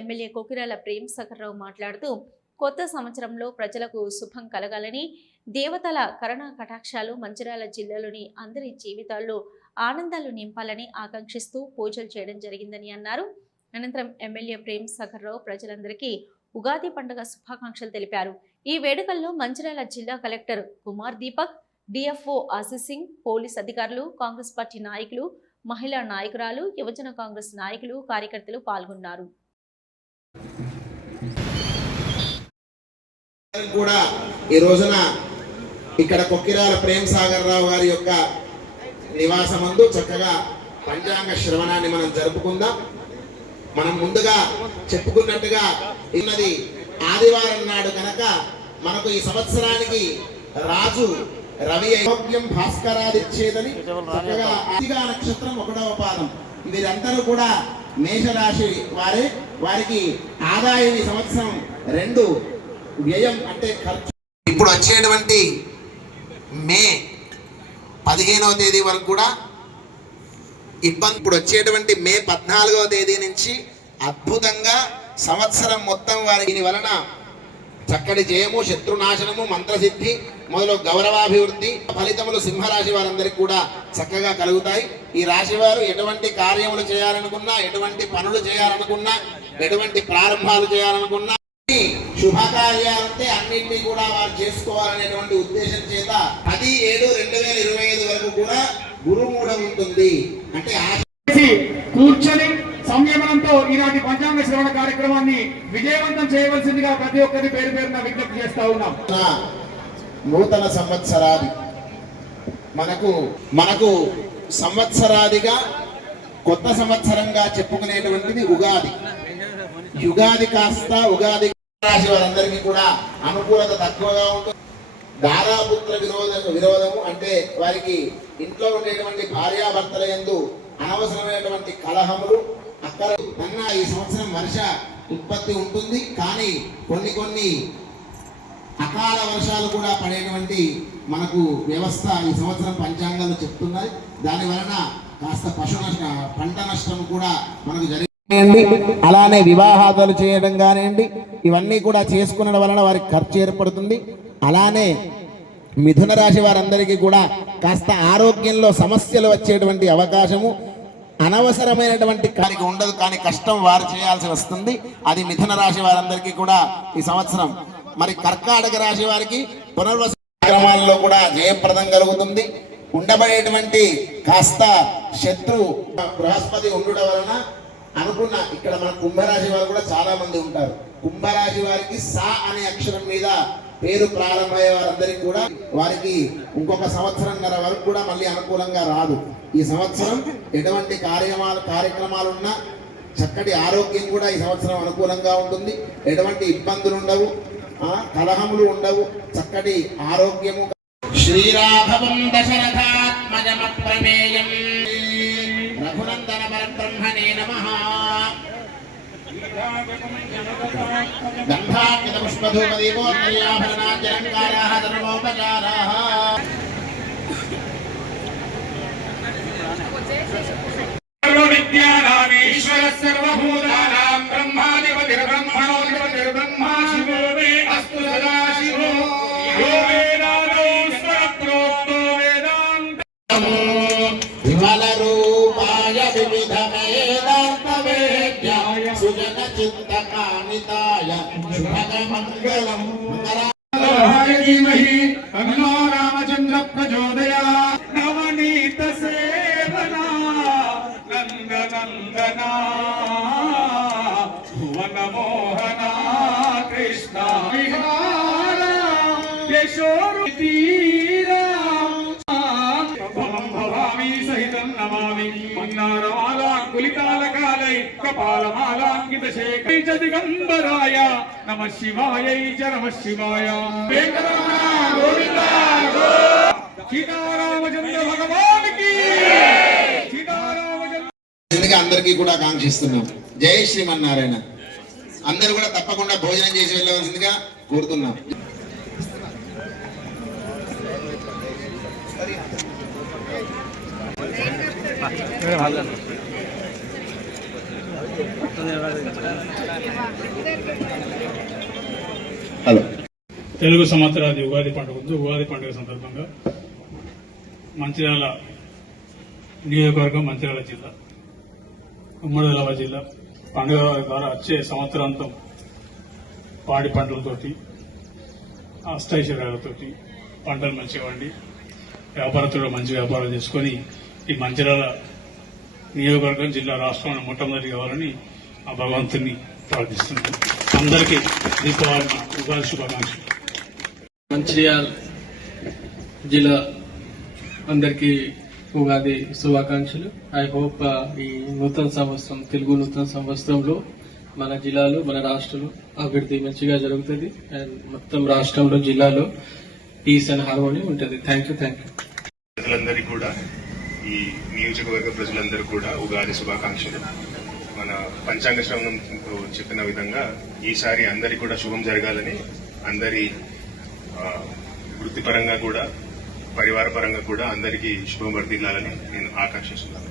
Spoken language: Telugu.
ఎమ్మెల్యే కోకిరాల ప్రేమ్ రావు మాట్లాడుతూ కొత్త సంవత్సరంలో ప్రజలకు శుభం కలగాలని దేవతల కరుణా కటాక్షాలు మంచిర్యాల జిల్లాలోని అందరి జీవితాల్లో ఆనందాలు నింపాలని ఆకాంక్షిస్తూ పూజలు చేయడం జరిగిందని అన్నారు. అనంతరం ఎమ్మెల్యే ప్రేమ్ రావు ప్రజలందరికీ ఉగాది పండుగ శుభాకాంక్షలు తెలిపారు. ఈ వేడుకల్లో మంచిర్యాల జిల్లా collector Kumar Deepak DFO Ashish Singh police అధికారులు కాంగ్రెస్ పార్టీ నాయకులు మహిళా నాయకురాలు యువజన కాంగ్రెస్ నాయకులు కార్యకర్తలు పాల్గొన్నారు. కూడా ఈ రోజున ఇక్కడ కొక్కిరాల ప్రేమ్ సాగర్ రావు గారి యొక్క నివాసమందు చక్కగా పంచాంగ శ్రవణాన్ని మనం జరుపుకుందాం. మనం ముందుగా చెప్పుకున్నట్టుగా ఉన్నది ఆదివారం నాడు కనుక మనకు ఈ సంవత్సరానికి రాజు రవి ఐభవ్యం భాస్కరాదిచ్చేదని చక్కగా అతిగా నక్షత్రం ఒకటవ పాదం. వీరందరూ కూడా మేషరాశి వారే. వారికి ఆదాయం ఈ సంవత్సరం రెండు వ్యయం అంటే ఖర్చు. ఇప్పుడు వచ్చేటువంటి మే పదిహేనవ తేదీ వరకు కూడా ఇబ్బంది. ఇప్పుడు వచ్చేటువంటి మే పద్నాలుగవ తేదీ నుంచి అద్భుతంగా సంవత్సరం మొత్తం వారి దీని వలన చక్కటి జయము శత్రునాశనము మంత్రసిద్ధి మొదలు గౌరవాభివృద్ధి ఫలితములు సింహరాశి వారందరికీ కూడా చక్కగా కలుగుతాయి. ఈ రాశి వారు ఎటువంటి కార్యములు చేయాలనుకున్నా ఎటువంటి పనులు చేయాలనుకున్నా ఎటువంటి ప్రారంభాలు చేయాలనుకున్నా శుభకార్యాలంటే అన్నింటినీ కూడా వారు చేసుకోవాలనేటువంటి ఉద్దేశం చేత పది ఏడు రెండు వేల ఇరవై ఐదు వరకు కూడా గురుమూఢ ఉంటుంది. అంటే కూర్చొని సంయమనంతో ఈనాటి పంచాంగ శ్రవణ కార్యక్రమాన్ని విజయవంతం చేయవలసిందిగా ప్రతి ఒక్కరి పేరు పేరున విజ్ఞప్తి చేస్తా ఉన్నాం. నూతన సంవత్సరాది. మనకు మనకు సంవత్సరాదిగా కొత్త సంవత్సరంగా చెప్పుకునేటువంటిది ఉగాది. యుగాది కాస్త ఉగాది రాశి వారందరికీ కూడా అనుకూలత తక్కువగా ఉంటుంది. దారాపుత్ర విరోధ విరోధము అంటే వారికి ఇంట్లో ఉండేటువంటి భార్యాభర్తల యందు అనవసరమైనటువంటి కలహములు అక్కడ అన్న ఈ సంవత్సరం వర్ష ఉత్పత్తి ఉంటుంది. కానీ కొన్ని కొన్ని అకాల వర్షాలు కూడా పడేటువంటి మనకు వ్యవస్థ ఈ సంవత్సరం పంచాంగాలు చెప్తున్నాయి దాని వలన కాస్త పశు నష్ట పంట నష్టం కూడా మనకు జరిగింది అలానే వివాహాదాలు చేయడం కానివ్వండి ఇవన్నీ కూడా చేసుకునడం వలన వారికి ఖర్చు ఏర్పడుతుంది. అలానే మిథున రాశి వారందరికీ కూడా కాస్త ఆరోగ్యంలో సమస్యలు వచ్చేటువంటి అవకాశము అనవసరమైనటువంటి కారికి ఉండదు కానీ కష్టం వారు చేయాల్సి వస్తుంది. అది మిథున రాశి వారందరికీ కూడా ఈ సంవత్సరం. మరి కర్కాటక రాశి వారికి పునర్వస కార్యక్రమాల్లో కూడా జయప్రదం కలుగుతుంది. ఉండబడేటువంటి కాస్త శత్రు బృహస్పతి ఉండడం వలన అనుకున్న ఇక్కడ మన కుంభరాశి వారు కూడా చాలా మంది ఉంటారు. కుంభరాశి వారికి సా అనే అక్షరం మీద పేరు ప్రారంభమయ్యే వారందరికీ కూడా వారికి ఇంకొక సంవత్సరం గర వరకు కూడా మళ్ళీ అనుకూలంగా రాదు. ఈ సంవత్సరం ఎటువంటి కార్యమాలు కార్యక్రమాలు ఉన్నా చక్కటి ఆరోగ్యం కూడా ఈ సంవత్సరం అనుకూలంగా ఉంటుంది. ఎటువంటి ఇబ్బందులు ఉండవు. కలహములు ఉండవు. చక్కటి ఆరోగ్యము. శ్రీరాఘవం దశరథాత్మజమ ప్రమేయం రఘునందన పరబ్రహ్మణే నమః గంధాకిత పుష్పధూపదీపోత్తర్యాభరణాచలంకారాः ధర్మోపచారాः విద్యానామీశ్వర సర్వభూతానాం బ్రహ్మాధిపతిర్బ్రహ్మణోధిపతిర్బ్రహ్మా శివో మే అస్తు సదా శివో యో వేదానోస్వర సుజన చింత కానితాయ శుభగ మంగళం హాయ ధీమహి తన్నో రామచంద్ర ప్రచోదయా మందారమాలాంకులితాలకాలై కపాలమాలాంకిత శేఖై చ దిగంబరాయ నమ శివాయ చ నమ శివాయ. వెంకటరమణ గోవింద సీతారామచంద్ర భగవానికి సీతారామచంద్ర అందరికీ కూడా ఆకాంక్షిస్తున్నాం. జై శ్రీమన్నారాయణ. అందరూ కూడా తప్పకుండా భోజనం చేసి వెళ్ళవలసిందిగా కోరుతున్నాం. హలో. తెలుగు సంవత్సరాది ఉగాది పండుగ ఉంది. ఉగాది పండుగ సందర్భంగా మంచిర్యాల నియోజకవర్గం మంచిర్యాల జిల్లా ఉమ్మడి జిల్లా పండుగ ద్వారా వచ్చే సంవత్సరాంతం పాడి పంటలతోటి అష్టైశ్వర్యాలతోటి పంటలు మంచిగా వండి వ్యాపారస్తులు మంచి వ్యాపారం చేసుకొని ఈ మంచిర్యాల నియోజకవర్గం జిల్లా రాష్ట్రంలో మొట్టమొదటి కావాలని ఆ భగవంతుని ప్రార్థిస్తున్నాను. అందరికీ దీపావళి ఉగాది శుభాకాంక్షలు మంచిర్యాల్ జిల్లా అందరికీ ఉగాది శుభాకాంక్షలు. ఐ హోప్ ఈ నూతన సంవత్సరం తెలుగు నూతన సంవత్సరంలో మన జిల్లాలో మన రాష్ట్రంలో అభివృద్ధి మంచిగా జరుగుతుంది. అండ్ మొత్తం రాష్ట్రంలో జిల్లాలో పీస్ అండ్ హార్మోని ఉంటుంది. థ్యాంక్ యూ థ్యాంక్ యూ ప్రజలందరికీ కూడా ఈ నియోజకవర్గ ప్రజలందరూ కూడా ఉగాది శుభాకాంక్షలు. మన పంచాంగ శ్రవణంలో చెప్పిన విధంగా ఈసారి అందరి కూడా శుభం జరగాలని అందరి వృత్తిపరంగా కూడా పరివార పరంగా కూడా అందరికీ శుభం వర్దిల్లాలని నేను ఆకాంక్షిస్తున్నాను.